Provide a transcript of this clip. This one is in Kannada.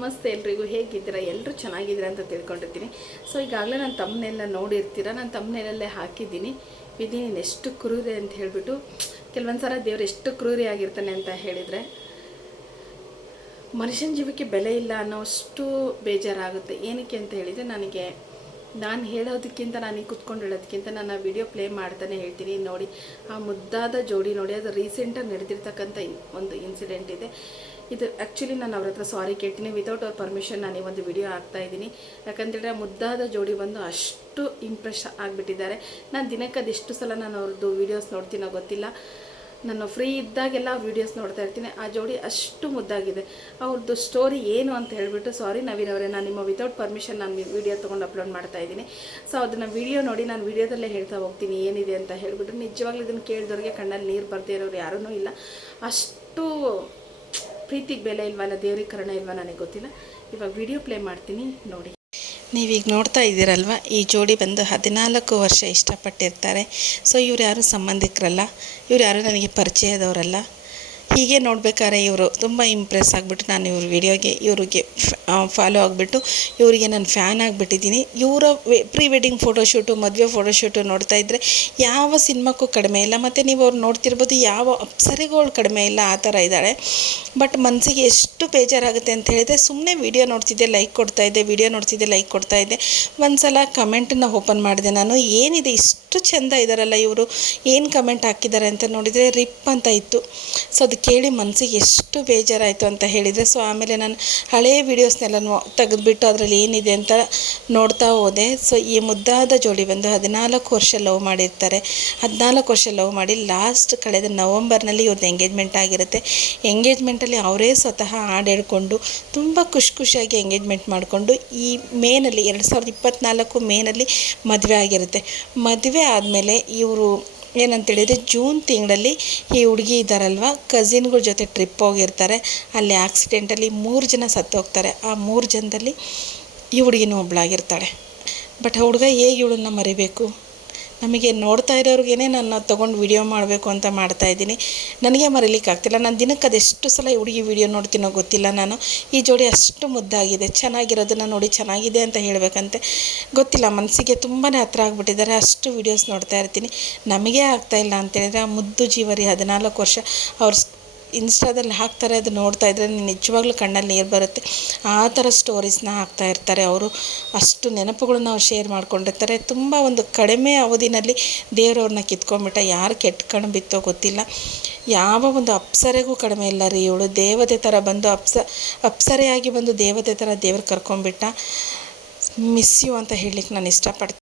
ನಮಸ್ತೆ ಎಲ್ರಿಗೂ ಹೇಗಿದ್ದೀರಾ? ಎಲ್ಲರೂ ಚೆನ್ನಾಗಿದ್ದೀರಾ ಅಂತ ತಿಳ್ಕೊಂಡಿರ್ತೀನಿ. ಸೊ ಈಗಾಗಲೇ ನಾನು ತಮ್ಮನೆಲ್ಲ ನೋಡಿರ್ತೀರ? ನಾನು ತಮ್ಮನೆಲ್ಲೇ ಹಾಕಿದ್ದೀನಿ. ನೀನು ಎಷ್ಟು ಕ್ರೂರಿ ಅಂತ ಹೇಳಿಬಿಟ್ಟು ಕೆಲವೊಂದು ಸಲ ದೇವ್ರು ಎಷ್ಟು ಕ್ರೂರಿ ಆಗಿರ್ತಾನೆ ಅಂತ ಹೇಳಿದರೆ, ಮನುಷ್ಯನ ಜೀವಕ್ಕೆ ಬೆಲೆ ಇಲ್ಲ ಅನ್ನೋಷ್ಟು ಬೇಜಾರಾಗುತ್ತೆ. ಏನಕ್ಕೆ ಅಂತ ಹೇಳಿದರೆ, ನನಗೆ, ನಾನು ಹೇಳೋದಕ್ಕಿಂತ ನನಗೆ ಕುತ್ಕೊಂಡು ಹೇಳೋದಕ್ಕಿಂತ ನನ್ನ ವಿಡಿಯೋ ಪ್ಲೇ ಮಾಡ್ತಾನೆ ಹೇಳ್ತೀನಿ. ನೋಡಿ, ಆ ಮುದ್ದಾದ ಜೋಡಿ ನೋಡಿ, ಅದು ರೀಸೆಂಟಾಗಿ ನಡೆದಿರ್ತಕ್ಕಂಥ ಒಂದು ಇನ್ಸಿಡೆಂಟ್ ಇದೆ. ಇದು ಆ್ಯಕ್ಚುಲಿ ನಾನು ಅವ್ರ ಹತ್ರ ಸಾರಿ ಕೇಳ್ತೀನಿ. ವಿತೌಟ್ ಅವ್ರ ಪರ್ಮಿಷನ್ ನಾನು ಈ ಒಂದು ವಿಡಿಯೋ ಹಾಕ್ತಾ ಇದ್ದೀನಿ. ಯಾಕಂತೇಳಿದ್ರೆ ಮುದ್ದಾದ ಜೋಡಿ ಬಂದು ಅಷ್ಟು ಇಂಪ್ರೆಸ್ ಆಗಿಬಿಟ್ಟಿದ್ದಾರೆ. ನಾನು ದಿನಕ್ಕೆ ಅದೆಷ್ಟು ಸಲ ನಾನು ಅವ್ರದ್ದು ವೀಡಿಯೋಸ್ ನೋಡ್ತೀನೋ ಗೊತ್ತಿಲ್ಲ. ನಾನು ಫ್ರೀ ಇದ್ದಾಗೆಲ್ಲ ವೀಡಿಯೋಸ್ ನೋಡ್ತಾ ಇರ್ತೀನಿ. ಆ ಜೋಡಿ ಅಷ್ಟು ಮುದ್ದಾಗಿದೆ. ಅವ್ರದ್ದು ಸ್ಟೋರಿ ಏನು ಅಂತ ಹೇಳಿಬಿಟ್ಟು ಸಾರಿ ನವೀನ್ ಅವರೇ, ನಾನು ನಿಮ್ಮ ವಿತೌಟ್ ಪರ್ಮಿಷನ್ ನಾನು ವೀಡಿಯೋ ತೊಗೊಂಡು ಅಪ್ಲೋಡ್ ಮಾಡ್ತಾ ಇದ್ದೀನಿ. ಸೊ ಅದನ್ನು ವಿಡಿಯೋ ನೋಡಿ ನಾನು ವೀಡಿಯೋದಲ್ಲೇ ಹೇಳ್ತಾ ಹೋಗ್ತೀನಿ. ಏನಿದೆ ಅಂತ ಹೇಳಿಬಿಟ್ರೆ ನಿಜವಾಗ್ಲೂ ಇದನ್ನು ಕೇಳಿದವ್ರಿಗೆ ಕಣ್ಣಲ್ಲಿ ನೀರು ಬರ್ದೇ ಇರೋರು ಯಾರೂ ಇಲ್ಲ. ಅಷ್ಟು ಪ್ರೀತಿಗೆ ಬೆಲೆ ಇಲ್ವಲ್ಲ ದೇವ್ರಿಗೆ ಕರಣ ಇಲ್ವಾ ನನಗೆ ಗೊತ್ತಿಲ್ಲ. ಇವಾಗ ವಿಡಿಯೋ ಪ್ಲೇ ಮಾಡ್ತೀನಿ, ನೋಡಿ. ನೀವೀಗ ನೋಡ್ತಾ ಇದ್ದೀರಲ್ವ, ಈ ಜೋಡಿ ಬಂದು ಹದಿನಾಲ್ಕು ವರ್ಷ ಇಷ್ಟಪಟ್ಟಿರ್ತಾರೆ. ಸೊ ಇವ್ರು ಯಾರು ಸಂಬಂಧಿಕರಲ್ಲ? ಇವ್ರು ಯಾರು ನನಗೆ ಪರಿಚಯದವರಲ್ಲ? ಹೀಗೆ ನೋಡ್ಬೇಕಾದ್ರೆ ಇವರು ತುಂಬ ಇಂಪ್ರೆಸ್ ಆಗಿಬಿಟ್ಟು ನಾನು ಇವ್ರ ವಿಡಿಯೋಗೆ ಇವ್ರಿಗೆ ಫಾಲೋ ಆಗಿಬಿಟ್ಟು ಇವರಿಗೆ ನಾನು ಫ್ಯಾನ್ ಆಗಿಬಿಟ್ಟಿದ್ದೀನಿ. ಇವರ ಪ್ರೀ ವೆಡ್ಡಿಂಗ್ ಫೋಟೋಶೂಟು ಮದುವೆ ಫೋಟೋಶೂಟು ನೋಡ್ತಾ ಇದ್ದರೆ ಯಾವ ಸಿನಿಮಾಕ್ಕೂ ಕಡಿಮೆ ಇಲ್ಲ. ಮತ್ತು ನೀವು ಅವ್ರು ನೋಡ್ತಿರ್ಬೋದು ಯಾವ ಅಪ್ಸರೆಗಳು ಕಡಿಮೆ ಇಲ್ಲ, ಆ ಥರ ಇದ್ದಾಳೆ ಬಟ್ ಮನಸ್ಸಿಗೆ ಎಷ್ಟು ಬೇಜಾರಾಗುತ್ತೆ ಅಂತ ಹೇಳಿದರೆ ಸುಮ್ಮನೆ ವಿಡಿಯೋ ನೋಡ್ತಿದ್ದೆ ಲೈಕ್ ಕೊಡ್ತಾ ಇದ್ದೆ ವಿಡಿಯೋ ನೋಡ್ತಿದ್ದೆ ಲೈಕ್ ಕೊಡ್ತಾ ಇದ್ದೆ. ಒಂದು ಸಲ ಕಮೆಂಟನ್ನ ಓಪನ್ ಮಾಡಿದೆ ನಾನು. ಏನಿದೆ, ಇಷ್ಟು ಚೆಂದ ಇದ್ದಾರಲ್ಲ ಇವರು, ಏನು ಕಮೆಂಟ್ ಹಾಕಿದ್ದಾರೆ ಅಂತ ನೋಡಿದರೆ ರಿಪ್ ಅಂತ ಇತ್ತು. ಸೊ ಅದು ಕೇಳಿ ಮನಸ್ಸಿಗೆ ಎಷ್ಟು ಬೇಜಾರಾಯಿತು ಅಂತ ಹೇಳಿದರೆ, ಸೊ, ಆಮೇಲೆ ನಾನು ಹಳೆಯ ವೀಡಿಯೋಸ್ನೆಲ್ಲ ತೆಗೆದುಬಿಟ್ಟು ಅದರಲ್ಲಿ ಏನಿದೆ ಅಂತ ನೋಡ್ತಾ ಹೋದೆ. ಸೊ, ಈ ಮುದ್ದಾದ ಜೋಡಿ ಬಂದು ಹದಿನಾಲ್ಕು ವರ್ಷ ಲವ್ ಮಾಡಿರ್ತಾರೆ. ಹದಿನಾಲ್ಕು ವರ್ಷ ಲವ್ ಮಾಡಿ ಲಾಸ್ಟ್ ಕಳೆದ ನವಂಬರ್ನಲ್ಲಿ ಇವ್ರದ್ದು ಎಂಗೇಜ್ಮೆಂಟ್ ಆಗಿರುತ್ತೆ. ಎಂಗೇಜ್ಮೆಂಟಲ್ಲಿ ಅವರೇ ಸ್ವತಃ ಹಾಡು ಹೇಳ್ಕೊಂಡು ತುಂಬ ಖುಷಿ ಖುಷಿಯಾಗಿ ಎಂಗೇಜ್ಮೆಂಟ್ ಮಾಡಿಕೊಂಡು ಈ ಮೇನಲ್ಲಿ ಎರಡು ಸಾವಿರದ ಇಪ್ಪತ್ತ್ನಾಲ್ಕು ಮೇನಲ್ಲಿ ಮದುವೆ ಆಗಿರುತ್ತೆ. ಮದುವೆ ಆದಮೇಲೆ ಇವರು ಏನಂತೇಳಿದರೆ ಜೂನ್ ತಿಂಗಳಲ್ಲಿ ಈ ಹುಡುಗಿ ಇದ್ದಾರಲ್ವ ಕಸಿನ್ಗಳ ಜೊತೆ ಟ್ರಿಪ್ ಹೋಗಿರ್ತಾರೆ. ಅಲ್ಲಿ ಆಕ್ಸಿಡೆಂಟಲ್ಲಿ ಮೂರು ಜನ ಸತ್ತು ಹೋಗ್ತಾರೆ. ಆ ಮೂರು ಜನದಲ್ಲಿ ಈ ಹುಡುಗಿನೂ ಒಬ್ಬಳಾಗಿರ್ತಾಳೆ ಬಟ್ ಆ ಹುಡುಗ ಹೇಗೆ ಇವಳನ್ನ ಮರಿಬೇಕು? ನಮಗೆ ನೋಡ್ತಾ ಇರೋರಿಗೇ ನಾನು ತೊಗೊಂಡು ವಿಡಿಯೋ ಮಾಡಬೇಕು ಅಂತ ಮಾಡ್ತಾ ಇದ್ದೀನಿ. ನನಗೆ ಮರೀಲಿಕ್ಕೆ ಆಗ್ತಿಲ್ಲ ನಾನು ದಿನಕ್ಕೆ ಅದೆಷ್ಟು ಸಲ ಹುಡುಗಿ ವಿಡಿಯೋ ನೋಡ್ತೀನೋ ಗೊತ್ತಿಲ್ಲ ನಾನು. ಈ ಜೋಡಿ ಅಷ್ಟು ಮುದ್ದಾಗಿದೆ. ಚೆನ್ನಾಗಿರೋದನ್ನು ನೋಡಿ ಚೆನ್ನಾಗಿದೆ ಅಂತ ಹೇಳಬೇಕಂತೆ. ಗೊತ್ತಿಲ್ಲ, ಮನಸ್ಸಿಗೆ ತುಂಬಾ ಹತ್ರ ಆಗಿಬಿಟ್ಟಿದ್ದಾರೆ. ಅಷ್ಟು ವಿಡಿಯೋಸ್ ನೋಡ್ತಾ ಇರ್ತೀನಿ. ನಮಗೆ ಆಗ್ತಾಯಿಲ್ಲ ಅಂತೇಳಿದರೆ ಆ ಮುದ್ದು ಜೀವರಿ ಹದಿನಾಲ್ಕು ವರ್ಷ. ಅವ್ರ ಇನ್ಸ್ಟಾದಲ್ಲಿ ಹಾಕ್ತಾರೆ, ಅದು ನೋಡ್ತಾ ಇದ್ದರೆ ನಿಜವಾಗ್ಲೂ ಕಣ್ಣಲ್ಲಿ ನೀರು ಬರುತ್ತೆ. ಆ ಥರ ಸ್ಟೋರೀಸ್ನ ಹಾಕ್ತಾ ಇರ್ತಾರೆ ಅವರು. ಅಷ್ಟು ನೆನಪುಗಳನ್ನ ಅವ್ರು ಶೇರ್ ಮಾಡ್ಕೊಂಡಿರ್ತಾರೆ. ತುಂಬ ಒಂದು ಕಡಿಮೆ ಅವಧಿನಲ್ಲಿ ದೇವರವ್ರನ್ನ ಕಿತ್ಕೊಂಡ್ಬಿಟ್ಟ ಯಾರು ಕೆಟ್ಟ ಬಿತ್ತೋ ಗೊತ್ತಿಲ್ಲ. ಯಾವ ಒಂದು ಅಪ್ಸರೆಗೂ ಕಡಿಮೆ ಇಲ್ಲ ರೀ. ಇವಳು ದೇವತೆ ಥರ ಬಂದು ಅಪ್ಸ, ಅಪ್ಸರೆಯಾಗಿ ಬಂದು ದೇವತೆ ಥರ ದೇವ್ರು ಕರ್ಕೊಂಡ್ಬಿಟ್ಟ. ಮಿಸ್ ಯು ಅಂತ ಹೇಳಲಿಕ್ಕೆ ನಾನು ಇಷ್ಟಪಡ್ತೀನಿ.